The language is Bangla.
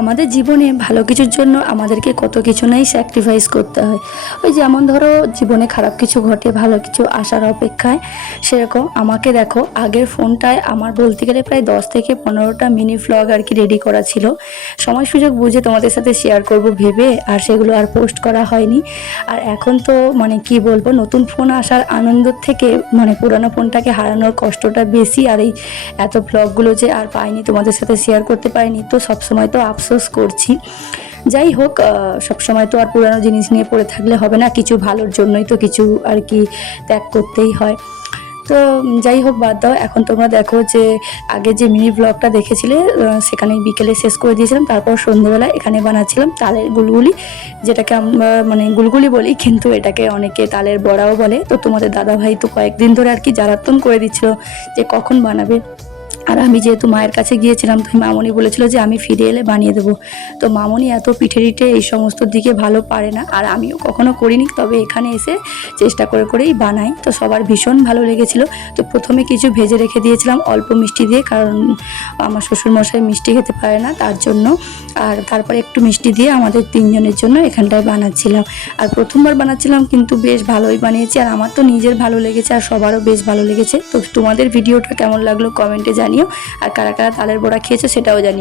আমাদের জীবনে ভালো কিছুর জন্য আমাদেরকে কত কিছু নাই স্যাক্রিফাইস করতে হয়। ওই যেমন ধরো জীবনে খারাপ কিছু ঘটে ভালো কিছু আসার অপেক্ষায়, সেরকম আমাকে দেখো আগের ফোনটায় আমার বলতে গেলে প্রায় 10 থেকে 15টা মিনি ভ্লগ আর কি রেডি করা ছিল, সময় সুযোগ বুঝে তোমাদের সাথে শেয়ার করব ভেবে, আর সেগুলো আর পোস্ট করা হয়নি। আর এখন তো মানে কি বলবো, নতুন ফোন আসার আনন্দ থেকে মানে পুরানো ফোনটাকে হারানোর কষ্টটা বেশি। আর এই এত ব্লগগুলো যে আর পাইনি, তোমাদের সাথে শেয়ার করতে পারিনি, তো সবসময় তো আফসোস করছি। যাই হোক, সবসময় তো আর পুরানো জিনিস নিয়ে পড়ে থাকলে হবে না, কিছু ভালোর জন্যই তো কিছু আর কি ত্যাগ করতেই হয়। তো যাই হোক, বাদ দাও। এখন তোমরা দেখো যে আগে যে মিনি ব্লগটা দেখেছিলে সেখানে বিকেলে শেষ করে দিয়েছিলাম, তারপর সন্ধ্যেবেলা এখানে বানাচ্ছিলাম তালের গুলগুলি, যেটাকে আমরা মানে গুলগুলি বলি, কিন্তু এটাকে অনেকে তালের বড়াও বলে। তো তোমাদের দাদাভাই তো কয়েকদিন ধরে আর কি জ্বালাতন করে দিচ্ছিল যে কখন বানাবে। আর আমি যেহেতু মায়ের কাছে গিয়েছিলাম, তো মামনি বলেছিল যে আমি ফিরে এলে বানিয়ে দেবো। তো মামনি এত পিঠে টিঠে এই সমস্ত দিকে ভালো পারে না, আর আমিও কখনো করিনি, তবে এখানে এসে চেষ্টা করে করেই বানাই। তো সবার ভীষণ ভালো লেগেছিল। তো প্রথমে কিছু ভেজে রেখে দিয়েছিলাম অল্প মিষ্টি দিয়ে, কারণ আমার শ্বশুরমশাই মিষ্টি খেতে পারে না, তার জন্য। আর তারপরে একটু মিষ্টি দিয়ে আমাদের তিনজনের জন্য এখানটায় বানাচ্ছিলাম। আর প্রথমবার বানাচ্ছিলাম, কিন্তু বেশ ভালোই বানিয়েছি, আর আমার তো নিজের ভালো লেগেছে আর সবারও বেশ ভালো লেগেছে। তো তোমাদের ভিডিওটা কেমন লাগলো কমেন্টে জানিও, আর কারা কারা তালের বড়া খেয়েছো সেটাও জানিও।